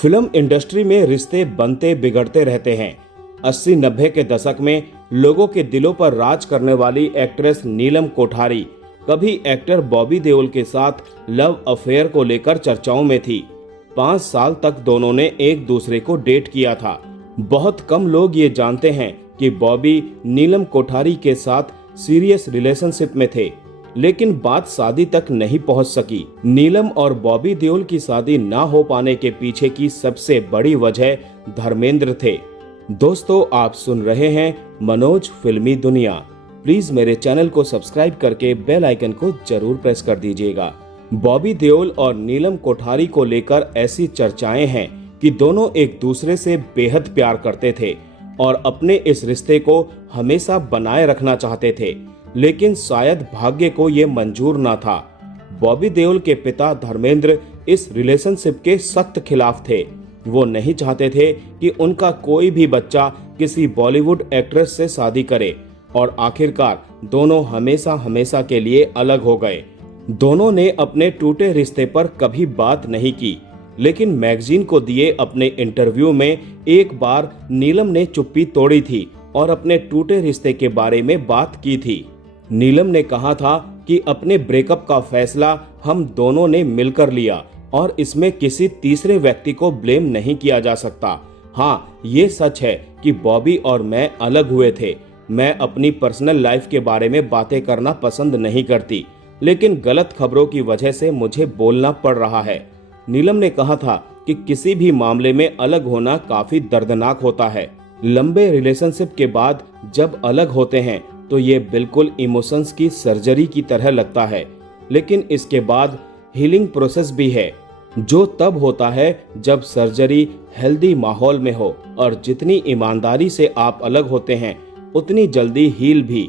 Film industry में रिश्ते बनते बिगड़ते रहते हैं। 80-90 के दशक में लोगों के दिलों पर राज करने वाली एक्ट्रेस नीलम कोठारी कभी एक्टर बॉबी देओल के साथ लव अफेयर को लेकर चर्चाओं में थी। 5 साल तक दोनों ने एक दूसरे को डेट किया था। बहुत कम लोग ये जानते हैं कि बॉबी नीलम कोठारी के साथ सीरियस रिलेशनशिप में थे, लेकिन बात शादी तक नहीं पहुंच सकी। नीलम और बॉबी देओल की शादी ना हो पाने के पीछे की सबसे बड़ी वजह धर्मेंद्र थे। दोस्तों, आप सुन रहे हैं मनोज फिल्मी दुनिया। प्लीज मेरे चैनल को सब्सक्राइब करके बेल आइकन को जरूर प्रेस कर दीजिएगा। बॉबी देओल और नीलम कोठारी को लेकर ऐसी चर्चाएं हैं कि दोनों एक दूसरे से बेहद प्यार करते थे और अपने इस रिश्ते को हमेशा बनाए रखना चाहते थे, लेकिन शायद भाग्य को ये मंजूर ना था। बॉबी देओल के पिता धर्मेंद्र इस रिलेशनशिप के सख्त खिलाफ थे। वो नहीं चाहते थे कि उनका कोई भी बच्चा किसी बॉलीवुड एक्ट्रेस से शादी करे और आखिरकार दोनों हमेशा हमेशा के लिए अलग हो गए। दोनों ने अपने टूटे रिश्ते पर कभी बात नहीं की, लेकिन मैगजीन को दिए अपने इंटरव्यू में एक बार नीलम ने चुप्पी तोड़ी थी और अपने टूटे रिश्ते के बारे में बात की थी। नीलम ने कहा था कि अपने ब्रेकअप का फैसला हम दोनों ने मिलकर लिया और इसमें किसी तीसरे व्यक्ति को ब्लेम नहीं किया जा सकता। हाँ, ये सच है कि बॉबी और मैं अलग हुए थे। मैं अपनी पर्सनल लाइफ के बारे में बातें करना पसंद नहीं करती, लेकिन गलत खबरों की वजह से मुझे बोलना पड़ रहा है। नीलम ने कहा था कि किसी भी मामले में अलग होना काफी दर्दनाक होता है। लंबे रिलेशनशिप के बाद जब अलग होते हैं तो ये बिल्कुल इमोशंस की सर्जरी की तरह लगता है, लेकिन इसके बाद हीलिंग प्रोसेस भी है, जो तब होता है जब सर्जरी हेल्दी माहौल में हो। और जितनी ईमानदारी से आप अलग होते हैं उतनी जल्दी हील भी।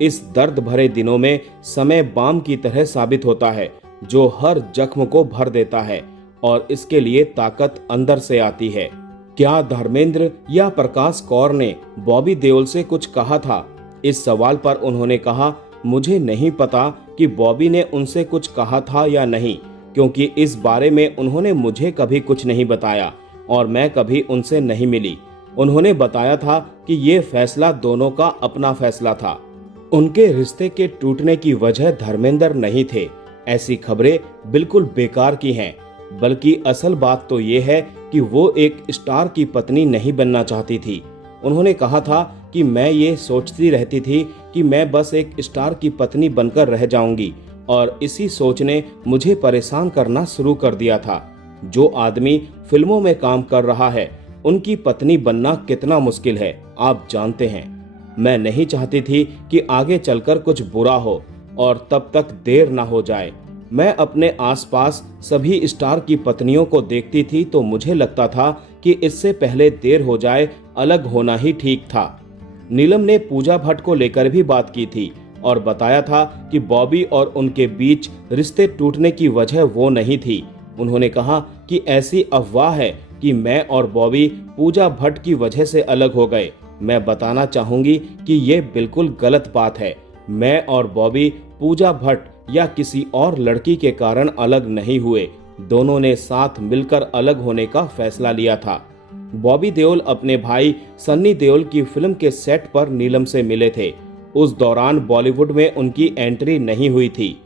इस दर्द भरे दिनों में समय बाम की तरह साबित होता है, जो हर जख्म को भर देता है और इसके लिए ताकत अंदर से आती है। क्या धर्मेंद्र या प्रकाश कौर ने बॉबी देओल से कुछ कहा था? इस सवाल पर उन्होंने कहा, मुझे नहीं पता कि बॉबी ने उनसे कुछ कहा था या नहीं, क्योंकि इस बारे में उन्होंने मुझे कभी कुछ नहीं बताया और मैं कभी उनसे नहीं मिली। उन्होंने बताया था कि ये फैसला दोनों का अपना फैसला था। उनके रिश्ते के टूटने की वजह धर्मेंद्र नहीं थे। ऐसी खबरें बिल्कुल बेकार की हैं, बल्कि असल बात तो ये है कि वो एक स्टार की पत्नी नहीं बनना चाहती थी। उन्होंने कहा था कि मैं ये सोचती रहती थी कि मैं बस एक स्टार की पत्नी बनकर रह जाऊंगी, और इसी सोच ने मुझे परेशान करना शुरू कर दिया था। जो आदमी फिल्मों में काम कर रहा है, उनकी पत्नी बनना कितना मुश्किल है, आप जानते हैं। मैं नहीं चाहती थी कि आगे चलकर कुछ बुरा हो और तब तक देर ना हो जाए। मैं अपने आसपास सभी स्टार की पत्नियों को देखती थी तो मुझे लगता था कि इससे पहले देर हो जाए, अलग होना ही ठीक था। नीलम ने पूजा भट्ट को लेकर भी बात की थी और बताया था कि बॉबी और उनके बीच रिश्ते टूटने की वजह वो नहीं थी। उन्होंने कहा कि ऐसी अफवाह है कि मैं और बॉबी पूजा भट्ट की वजह से अलग हो गए। मैं बताना चाहूंगी कि ये बिल्कुल गलत बात है। मैं और बॉबी पूजा भट्ट या किसी और लड़की के कारण अलग नहीं हुए। दोनों ने साथ मिलकर अलग होने का फैसला लिया था। बॉबी देओल अपने भाई सन्नी देओल की फिल्म के सेट पर नीलम से मिले थे। उस दौरान बॉलीवुड में उनकी एंट्री नहीं हुई थी।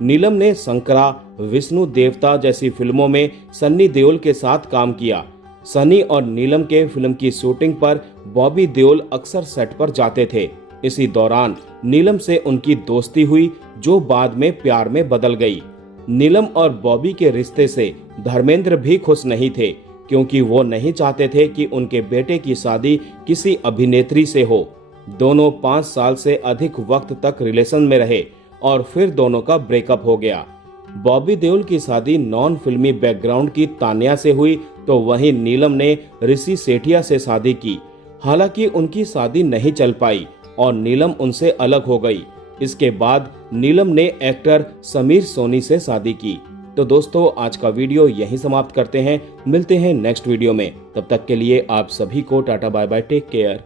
नीलम ने शंकरा, विष्णु देवता जैसी फिल्मों में सन्नी देओल के साथ काम किया। सनी और नीलम के फिल्म की शूटिंग पर बॉबी देओल अक्सर सेट पर जाते थे। इसी दौरान नीलम से उनकी दोस्ती हुई, जो बाद में प्यार में बदल गई। नीलम और बॉबी के रिश्ते से धर्मेंद्र भी खुश नहीं थे, क्योंकि वो नहीं चाहते थे कि उनके बेटे की शादी किसी अभिनेत्री से हो। दोनों 5 साल से अधिक वक्त तक रिलेशन में रहे और फिर दोनों का ब्रेकअप हो गया। बॉबी देओल की शादी नॉन फिल्मी बैकग्राउंड की तान्या से हुई, तो वहीं नीलम ने ऋषि सेठिया से शादी की। हालांकि उनकी शादी नहीं चल पाई और नीलम उनसे अलग हो गई। इसके बाद नीलम ने एक्टर समीर सोनी से शादी की। तो दोस्तों, आज का वीडियो यहीं समाप्त करते हैं। मिलते हैं नेक्स्ट वीडियो में। तब तक के लिए आप सभी को tata bye bye, take care.